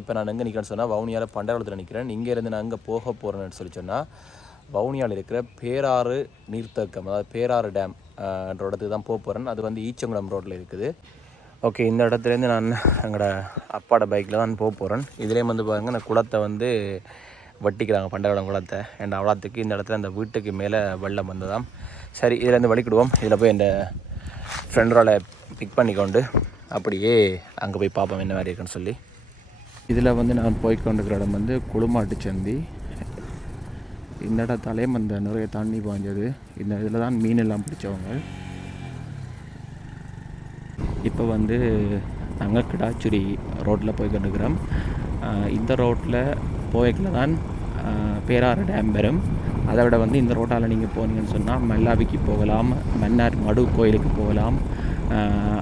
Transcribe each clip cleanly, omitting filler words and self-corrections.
இப்போ நான் எங்கே நிற்கிறேன்னு சொன்னால் வவுனியாவில் பண்டவளத்தில் நிற்கிறேன். இங்கேருந்து நான் அங்கே போக போகிறேன்னு சொன்னால் வவுனியாவில் இருக்கிற பேராறு நீர்த்தேக்கம், அதாவது பேராறு டேம் என்ற இடத்துக்கு தான் போக போகிறேன். அது வந்து ஈச்சங்குளம் ரோட்டில் இருக்குது. ஓகே, இந்த இடத்துலேருந்து நான் எங்களோட அப்பாவோட பைக்கில் தான் போக போகிறேன். இதுலேயும் வந்து பாருங்கள், நான் குளத்தை வந்து வட்டிக்கிறாங்க, பண்டவளம் குளத்தை. என் அவ்வளோத்துக்கு இந்த இடத்துல அந்த வீட்டுக்கு மேலே வெள்ளம் வந்ததாம். சரி, இதுலேருந்து வலிக்கிடுவோம். இதில் போய் என் ஃப்ரெண்டோட பிக் பண்ணிக்கொண்டு அப்படியே அங்கே போய் பார்ப்போம் என்ன மாதிரி இருக்குன்னு சொல்லி. இதில் வந்து நான் போய்கொண்டிருக்கிற இடம் வந்து குளுமாட்டு சந்தி. இந்த இடத்தாலேயும் அந்த நிறைய தண்ணி பாய்ஞ்சது. இந்த இதில் தான் மீன் எல்லாம் பிடிச்சவங்க. இப்போ வந்து நாங்கள் கிடாச்சுரி ரோட்டில் போய்கொண்டிருக்கிறோம். இந்த ரோட்டில் போய்க்கில் தான் பேராறு டேம் வரும். அதை விட வந்து இந்த ரோட்டால் நீங்கள் போனீங்கன்னு சொன்னால் மெல்லாவிக்கு போகலாம், மன்னார் மடு கோயிலுக்கு போகலாம்,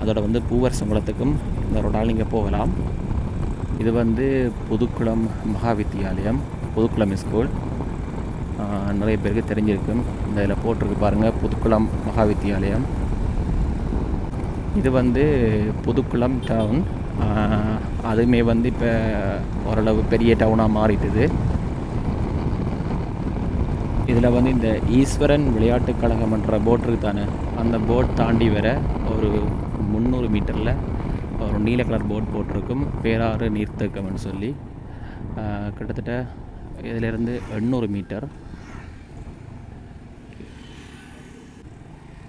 அதோட வந்து பூவரசங்குளத்துக்கும் இந்த ரோட்டால் நீங்கள் போகலாம். இது வந்து புதுக்குளம் மகாவித்தியாலயம், புதுக்குளம் ஸ்கூல். நிறைய பேருக்கு தெரிஞ்சிருக்கும். இந்த இதில் போட்டிருக்கு பாருங்கள், புதுக்குளம் மகாவித்தியாலயம். இது வந்து புதுக்குளம் டவுன். அதுவுமே வந்து இப்போ ஓரளவு பெரிய டவுனாக மாறிட்டுது. இதில் வந்து இந்த ஈஸ்வரன் விளையாட்டுக் கழகம்ன்ற போட் இருக்குது தானே, அந்த போட் தாண்டி வர ஒரு 300 மீட்டரில் ஒரு நீல கலர் போட் போட்டிருக்கும், பேராறு நீர்த்தேக்கம்னு சொல்லி. கிட்டத்தட்ட இதிலேருந்து 800 மீட்டர்.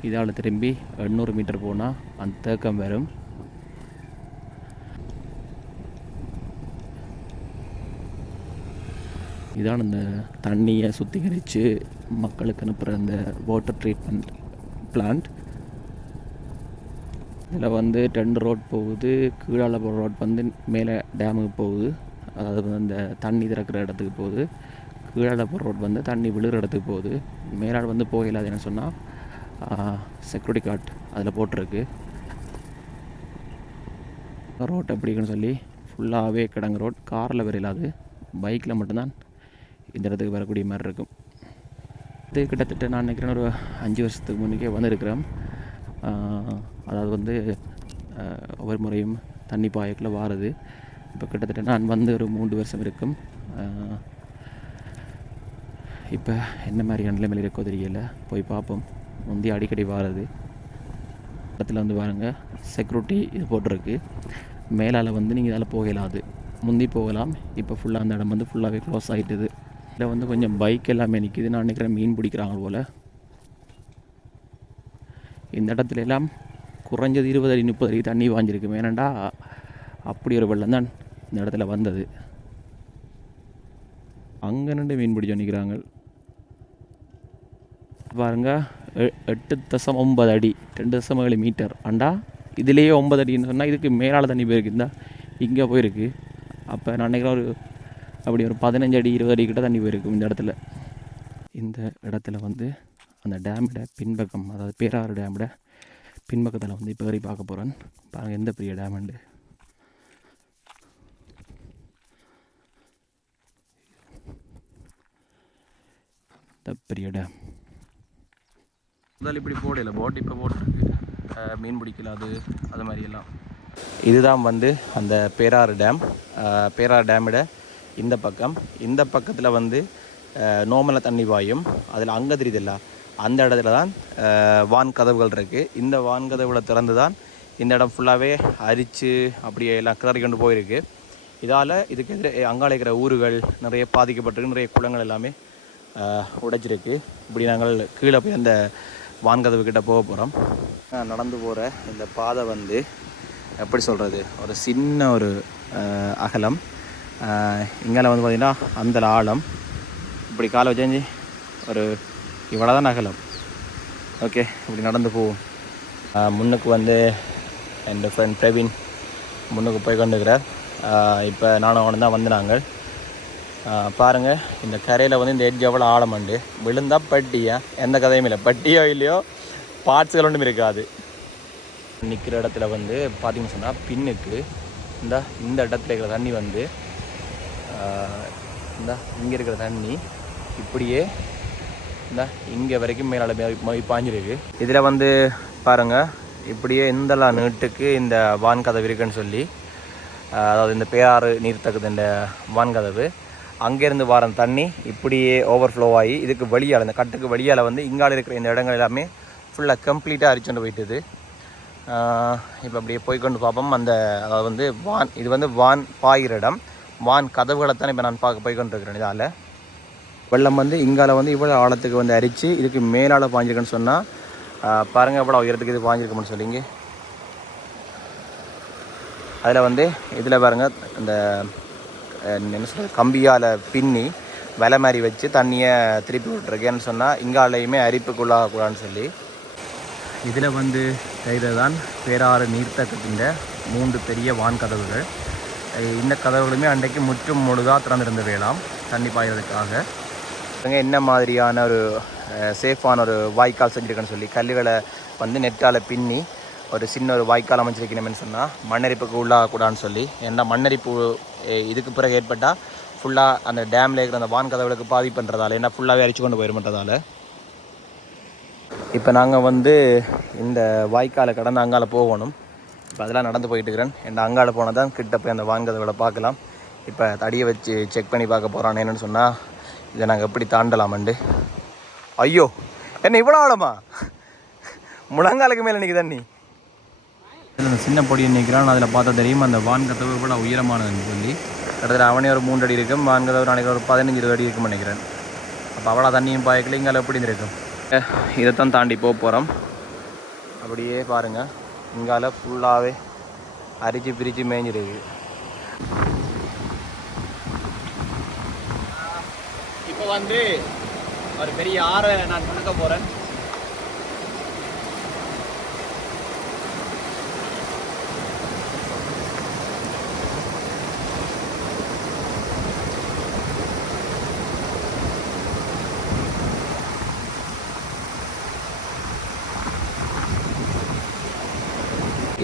இதால் திரும்பி 800 மீட்டர் போனால் அந்த தேக்கம் வரும். இதான் இந்த தண்ணியை சுத்திகரித்து மக்களுக்கு அனுப்புகிற அந்த வாட்டர் ட்ரீட்மெண்ட் பிளான்ட். இதில் வந்து 2 ரோட் போகுது. கீழால் போகிற ரோட் வந்து மேலே டேமுக்கு போகுது, அதாவது வந்து அந்த தண்ணி திறக்கிற இடத்துக்கு போகுது. கீழால் போகிற ரோட் வந்து தண்ணி விழுகிற இடத்துக்கு போகுது. மேலால் வந்து போகலாது என்ன சொன்னால் செக்யூரிட்டி கார்டு அதில் போட்டிருக்கு. ரோட் எப்படின்னு சொல்லி ஃபுல்லாகவே கிடங்கு ரோட். காரில் வரையிலாது, பைக்கில் மட்டும்தான் இந்த இடத்துக்கு வரக்கூடிய மாதிரி இருக்கும். இது கிட்டத்தட்ட நான் நினைக்கிறேன் ஒரு 5 வருஷத்துக்கு முன்னுக்கே வந்திருக்கிறேன். அதாவது வந்து ஒவ்வொரு முறையும் தண்ணி பாயக்கில் வாருது. இப்போ கிட்டத்தட்ட நான் வந்து ஒரு 3 வருஷம் இருக்கும். இப்போ என்ன மாதிரியான நிலைமையில் இருக்கோ தெரியல, போய் பார்ப்போம். முந்தைய அடிக்கடி வாருது. இடத்துல வந்து பாருங்கள், செக்யூரிட்டி இது போட்டிருக்கு. மேலால் வந்து நீங்கள் இதால் போகலாது, முந்தி போகலாம். இப்போ ஃபுல்லாக அந்த இடம் வந்து ஃபுல்லாகவே க்ளோஸ் ஆகிட்டுது. இதில் வந்து கொஞ்சம் பைக் எல்லாமே நிற்கிது. நான் நினைக்கிறேன் மீன் பிடிக்கிறாங்க போல். இந்த இடத்துல எல்லாம் குறைஞ்சது 20 அடி 30 அடி தண்ணி வாங்கியிருக்கு. ஏனண்டா அப்படி ஒரு வெள்ளம் தான் இந்த இடத்துல வந்தது. அங்கே நின்று மீன் பிடிச்ச நிற்கிறாங்க பாருங்க. 8.9 அடி, 2.7 மீட்டர். அண்டா இதுலேயே 9 அடின்னு சொன்னால் இதுக்கு மேலால் தண்ணி போயிருக்கு. இருந்தால் இங்கே போயிருக்கு. அப்போ நான் நினைக்கிறேன் ஒரு அப்படி ஒரு 15 அடி 20 அடி கிட்ட தண்ணி போயிருக்கும் இந்த இடத்துல. இந்த இடத்துல வந்து அந்த டேமோட பின்பக்கம், அதாவது பேராறு டேமோட பின்பக்கத்தில் வந்து இப்போ வரை பார்க்க போகிறேன். பாருங்கள் எந்த பெரிய டேமுண்டு. இந்த பெரிய டேம் முதல்ல இப்படி போடல, போட் இப்போ போட்டிருக்கு. மீன் பிடிக்கலாது அது மாதிரியெல்லாம். இதுதான் வந்து அந்த பேராறு டேம். பேராறு டேமோட இந்த பக்கத்தில் வந்து நோமலை தண்ணி பாயும். அதில் அங்கே தெரியுதில்ல, அந்த இடத்துல தான் வான் கதவுகள் இருக்குது. இந்த வான் கதவுகளை திறந்து தான் இந்த இடம் ஃபுல்லாகவே அரித்து அப்படியே எல்லாம் கிளறி கொண்டு போயிருக்கு. இதால் இதுக்கு எதிரே அங்காள இருக்கிற ஊர்கள் நிறைய பாதிக்கப்பட்டிருக்கு. நிறைய குளங்கள் எல்லாமே உடைச்சிருக்கு. இப்படி நாங்கள் கீழே போய் அந்த வான்கதவு கிட்ட போக போகிறோம். நடந்து போகிற இந்த பாதை வந்து எப்படி சொல்கிறது, ஒரு சின்ன ஒரு அகலம். இங்கே வந்து பார்த்திங்கன்னா அந்த ஆழம். இப்படி காலை வச்சு ஒரு இவ்வளோ தான் அகலம். ஓகே, இப்படி நடந்து போவோம். முன்னுக்கு வந்து என் ஃப்ரெண்ட் பிரவீன் முன்னுக்கு போய் கொண்டுக்கிறார். இப்போ நானும் அவனு தான் வந்து நாங்கள் பாருங்கள், இந்த கரையில் வந்து இந்த எட்ஜ் எவ்வளோ ஆழமண்டு. விழுந்தால் பட்டியா, எந்த கதையும் இல்லை. பட்டியோ இல்லையோ பார்ட்ஸுகள் ஒன்றும் இருக்காது. நிற்கிற இடத்துல வந்து பார்த்திங்கன்னு சொன்னால் பின்னுக்கு இந்த இடத்துல இருக்கிற தண்ணி வந்து இங்கே இருக்கிற தண்ணி இப்படியே இங்கே வரைக்கும் மேலால் பாஞ்சிருக்கு. இதில் வந்து பாருங்கள், இப்படியே இந்தலாம் நீட்டுக்கு இந்த வான் கதவு இருக்குன்னு சொல்லி அதாவது இந்த பேராறு நீர்த்தக்கத்து இந்த வான்கதவு அங்கேருந்து வர தண்ணி இப்படியே ஓவர்ஃப்ளோ ஆகி இதுக்கு வெளியால் இந்த கட்டுக்கு வெளியால் வந்து இங்கால இருக்கிற இந்த இடங்கள் எல்லாமே ஃபுல்லாக கம்ப்ளீட்டாக அரிச்சுட்டு போயிட்டுது. இப்போ அப்படியே போய்கொண்டு பார்ப்போம். அந்த அதாவது வந்து வான் இது வந்து வான் பாயிற இடம், வான் கதவுகளைத்தான் இப்போ நான் போய்கொண்டு இருக்கிறேன். இதால் வெள்ளம் வந்து இங்கால வந்து இவ்வளோ ஆழத்துக்கு வந்து அரித்து இதுக்கு மேலால் பாஞ்சிருக்குன்னு சொன்னால் பாருங்கள் எவ்வளோ உயரத்துக்கு இது பாஞ்சிருக்குன்னு சொல்லிங்க. அதில் வந்து இதில் பாருங்கள் இந்த என்ன சொல்கிறது கம்பியால் பின்னி விலை மாதிரி வச்சு தண்ணியை திருப்பி விட்டுருக்கேன்னு சொன்னால் இங்காலையுமே அரிப்புக்குள்ளாகக்கூடாதுன்னு சொல்லி இதில் வந்து செய்கிறது தான் பேராறு நீர்த்தக்கத்தின் 3 பெரிய வான் கதவுகள். இந்த கதவுகளுமே அன்றைக்கு முற்றும் முழுதாக திறந்திருந்த வேளாம் தண்ணி பாய்கிறதுக்காக. என்ன மாதிரியான ஒரு சேஃபான ஒரு வாய்க்கால் செஞ்சுருக்கேன்னு சொல்லி கல்லுகளை வந்து நெட்டால் பின்னி ஒரு சின்ன ஒரு வாய்க்கால் அமைச்சிருக்கணும்னு சொன்னால் மண்ணரிப்புக்கு உள்ளாகக்கூடாதுன்னு சொல்லி. ஏன்னா மண்ணரிப்பு இதுக்கு பிறகு ஏற்பட்டால் ஃபுல்லாக அந்த டேமில் இருக்கிற அந்த வான் கதவுகளுக்கு பாதிப்புன்றதால ஏன்னா ஃபுல்லாகவே அரிச்சு கொண்டு போயிருமன்றதால. இப்போ நாங்கள் வந்து இந்த வாய்க்காலை கடந்து அங்கால போகணும். இப்போ அதெல்லாம் நடந்து போயிட்டுருக்கிறேன். என் அங்கால போனால் தான் கிட்ட போய் அந்த வான் கதவுகளை பார்க்கலாம். இப்போ தடியை வச்சு செக் பண்ணி பார்க்க போகிறான். என்னென்னு சொன்னால் இதை நாங்கள் எப்படி தாண்டலாமண்டு. ஐயோ என்ன இவ்வளோ ஆழமா? முழங்காலுக்கு மேலே நிற்கி தண்ணி. அந்த சின்ன பொடியை நிற்கிறான். அதில் பார்த்தா தெரியும் அந்த வான் கதவு இவ்வளோ உயரமானதுன்னு சொல்லி. கிட்டத்தட்ட அவனே ஒரு 3 அடி இருக்கும். வான் கதவு நாளைக்கு ஒரு 15-20 அடி இருக்குன்னு நினைக்கிறேன். அப்போ அவ்வளோ தண்ணியும் பாய்க்கல. இங்கே எப்படி இருக்கும்? இதைத்தான் தாண்டி போக போகிறோம். அப்படியே பாருங்கள் இங்கால ஃபுல்லாகவே அரிச்சு பிரித்து மேய்ஞ்சிருக்கு. இப்போ வந்து ஒரு பெரிய ஆறை நான் முழுக்க போகிறேன்.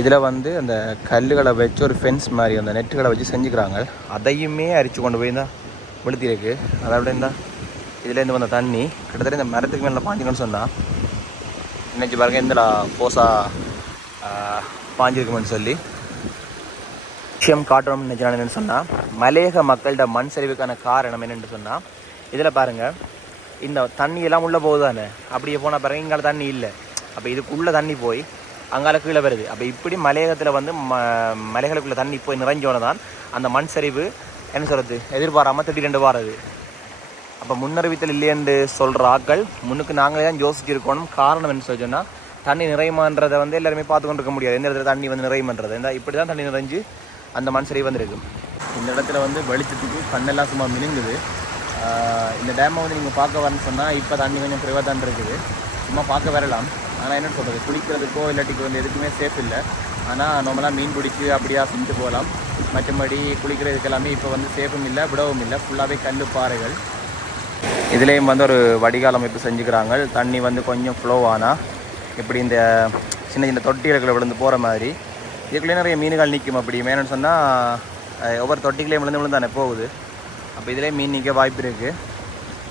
இதில் வந்து அந்த கல்லுகளை வச்சு ஒரு ஃபென்ஸ் மாதிரி அந்த நெட்டுகளை வச்சு செஞ்சுக்கிறாங்க. அதையுமே அரிச்சு கொண்டு போய் தான் வெளுத்திருக்கு. அதோட இருந்தால் இதுலேருந்து வந்த தண்ணி கிட்டத்தட்ட இந்த மரத்துக்கு மேலே பாஞ்சிக்கணும்னு சொன்னால் நினச்சி பாருங்க இந்த போசா பாஞ்சிருக்குமென்னு சொல்லி விஷயம் காட்டணும்னு நினச்சி என்னென்னு சொன்னால் மலையக மக்கள்கிட்ட மண் சரிவுக்கான காரணம் என்னென்னு சொன்னால் இதில் பாருங்கள் இந்த தண்ணியெல்லாம் உள்ளே போகுது தானே. அப்படியே போனால் பாருங்கள் இங்கால தண்ணி இல்லை. அப்போ இதுக்குள்ளே தண்ணி போய் அங்கால கீழே வருது. அப்போ இப்படி மலையகத்தில் வந்து மலைகளுக்குள்ளே தண்ணி போய் நிறைஞ்சோன்னு தான் அந்த மண் சரிவு என்ன சொல்கிறது எதிர்பாராமல் திடீரெண்டு வாரது. அப்போ முன்னறிவித்தல் இல்லையென்று சொல்கிற ஆட்கள் முன்னுக்கு நாங்களே தான் யோசிச்சிருக்கணும். காரணம் என்ன சொல்லி சொன்னால் தண்ணி நிறையுமான்றதை வந்து எல்லாருமே பார்த்து கொண்டு இருக்க முடியாது. எந்த இடத்துல தண்ணி வந்து நிறையுமன்றது இந்த இப்படி தான் தண்ணி நிறைஞ்சு அந்த மண் சரிவு வந்துருக்கு. இந்த இடத்துல வந்து வெளிச்சத்துக்கு கண்ணெல்லாம் சும்மா மினுங்குது. இந்த டேமை வந்து நீங்கள் பார்க்க வரணும்னு சொன்னால் இப்போ தண்ணி கொஞ்சம் குறைவாக தான் இருக்குது. சும்மா பார்க்க வரலாம். ஆனால் என்ன சொல்கிறது குளிக்கிறதுக்கோ இல்லாட்டிக்கு வந்து எதுக்குமே சேஃப் இல்லை. ஆனால் நம்மளாம் மீன் பிடிச்சி அப்படியா செஞ்சு போகலாம். மற்றபடி குளிக்கிறதுக்கு எல்லாமே இப்போ வந்து சேஃபும் இல்லை விடவும் இல்லை. ஃபுல்லாகவே கல் பாறைகள். இதுலேயும் வந்து ஒரு வடிகால் அமைப்பு செஞ்சுக்கிறாங்க. தண்ணி வந்து கொஞ்சம் ஃப்ளோ ஆனால் இப்படி இந்த சின்ன சின்ன தொட்டிகளை விழுந்து போகிற மாதிரி இதுக்குள்ளே நிறைய மீன்கள் நிற்கும். அப்படி மேனு சொன்னால் ஒவ்வொரு தொட்டிகளையும் விழுந்து தானே போகுது. அப்போ இதிலே மீன் நிற்க வாய்ப்பு இருக்குது.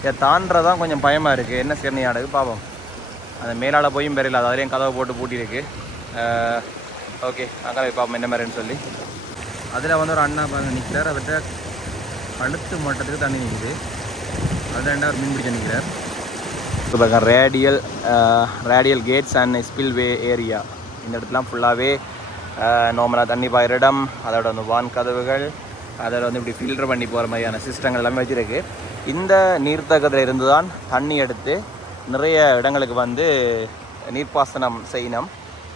இதை தாண்டதான் கொஞ்சம் பயமாக இருக்குது. என்ன சேர்ந்து ஆடுது பாவம். அந்த மேலால் போயும் பெரியல அதுலேயும் கதவை போட்டு பூட்டியிருக்கு. ஓகே அங்கே போய் பார்ப்போம் என்ன மாதிரின்னு சொல்லி. அதில் வந்து ஒரு அண்ணா பாருங்க நிற்கிறார். அவர்கிட்ட கழுத்து மட்டத்துக்கு தண்ணி நிற்குது. அதில் ரெண்டாவது மீன் பிடிக்க நிற்கிறார். இப்போ பாருங்க radial Gates and spillway area. இந்த இடத்துலாம் ஃபுல்லாகவே நார்மலாக தண்ணி பாயிற இடம். அதோட வந்து வான் கதவுகள் அதில் வந்து இப்படி ஃபில்டர் பண்ணி போகிற மாதிரியான சிஸ்டங்கள் எல்லாமே வச்சுருக்கு. இந்த நீர்த்தக்கத்தில் இருந்து தான் தண்ணி எடுத்து நிறைய இடங்களுக்கு வந்து நீர்ப்பாசனம் செய்யணும்.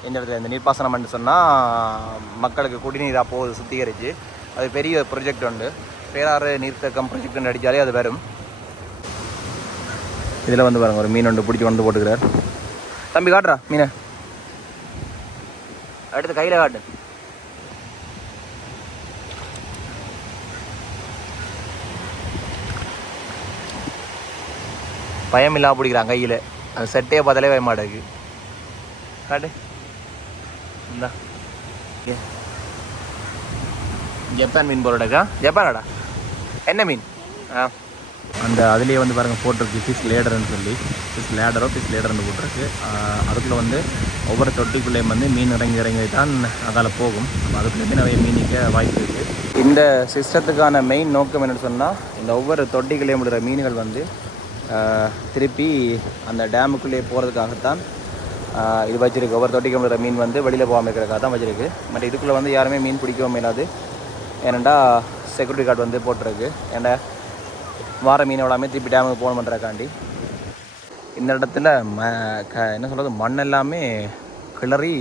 இந்த இடத்துல இந்த நீர்ப்பாசனம்னு சொன்னால் மக்களுக்கு குடிநீராக போகுது சுத்திகரித்து. அது பெரிய ப்ரொஜெக்ட் உண்டு. பேராறு நீர்த்தக்கம் ப்ரொஜெக்ட்னு அடித்தாலே அது வரும். இதில் வந்து பாருங்கள் ஒரு மீன் ஒன்று பிடிச்சி கொண்டு போட்டுக்கிறார். தம்பி காட்டுறா மீனை அடுத்து கையில் காட்டு. பயம் இல்லாமல் பிடிக்கிறான் கையில். அது செட்டையை பார்த்தாலே பய மாட்டேக்கு. காட்டு இந்தா ஜப்பான் மீன் போகிறடக்கா. ஜப்பானாடா என்ன மீன்? அந்த அதுலேயே வந்து பாருங்கள் போட்டிருக்கு ஃபிஷ் லேடர்னு சொல்லி. ஃபிஷ் லேடர்னு போட்டிருக்கு. அதுக்குள்ளே வந்து ஒவ்வொரு தொட்டிக்குள்ளேயும் வந்து மீன் இறங்கி இறங்கி தான் அதால் போகும். அப்போ அதுக்குள்ளேயே நிறைய மீனிக்க வாய்ப்பு இருக்குது. இந்த சிஸ்டத்துக்கான மெயின் நோக்கம் என்னென்னு சொன்னால், இந்த ஒவ்வொரு தொட்டிக்குள்ளேயும் விடுற மீன்கள் வந்து திருப்பி அந்த டேமுக்குள்ளேயே போகிறதுக்காகத்தான் இது வச்சுருக்கு. ஒவ்வொரு தொட்டிக்கு விடுற மீன் வந்து வெளியில் போகாமல் இருக்கிறதுக்காக தான் வச்சுருக்கு. பட் இதுக்குள்ளே வந்து யாருமே மீன் பிடிக்கவும் இல்லாது. ஏனெண்டா செக்யூரிட்டி கார்டு வந்து போட்டிருக்கு. ஏன்னா வார மீன் எல்லாமே திருப்பி டேமுக்கு போகணும் பண்ணுறக்காண்டி. இந்த இடத்துல என்ன சொல்கிறது, மண் எல்லாமே கிளறி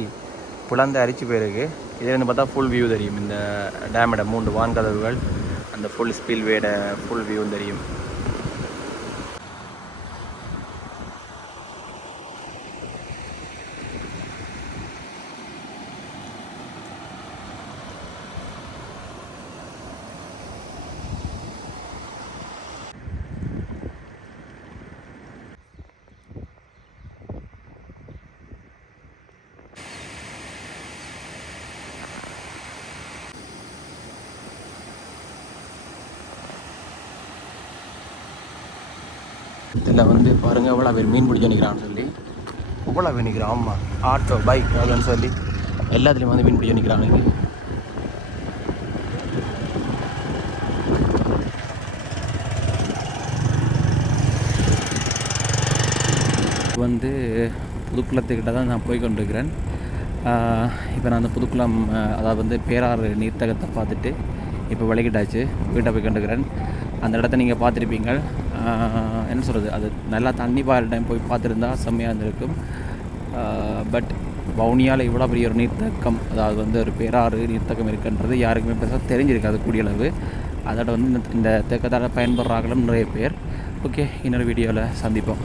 புலந்து அரிச்சு போயிருக்கு. இதுன்னு பார்த்தா ஃபுல் வியூ தெரியும். இந்த டேமோட 3 வான்கதவுகள், அந்த ஃபுல் ஸ்பில்வேட ஃபுல் வியூ தெரியும். இதில் வந்து பாருங்கள் எவ்வளோ பேர் மீன் பிடிச்சி நிற்கிறான்னு சொல்லி. எவ்வளோ பேர் நிற்கிறான். ஆமாம், ஆட்டோ பைக் அதுன்னு சொல்லி எல்லாத்துலேயும் வந்து மீன் பிடிச்சி நிற்கிறாங்க. வந்து புதுக்குளத்துக்கிட்ட தான் நான் போய் கொண்டிருக்கிறேன். இப்போ நான் அந்த புதுக்குளம், அதாவது வந்து பேராறு நீர்த்தகத்தை பார்த்துட்டு இப்போ விளக்கிட்டாச்சு, வீட்டை போய் கொண்டிருக்கிறேன். அந்த இடத்த நீங்கள் பார்த்துருப்பீங்க. என்ன சொல்கிறது, அது நல்லா தண்ணி பாயிற டைம் போய் பார்த்துருந்தா செம்மையாக இருந்திருக்கும். பட் வவுனியாவில் இவ்வளோ பெரிய ஒரு நீர்த்தக்கம், அதாவது வந்து ஒரு பேராறு நீர்த்தக்கம் இருக்குன்றது யாருக்குமே பெருசாக தெரிஞ்சிருக்காது கூடிய அளவு. அதோட வந்து இந்த தேக்கத்தால் பயன்படுறாங்களும் நிறைய பேர். ஓகே, இன்னொரு வீடியோவில் சந்திப்போம்.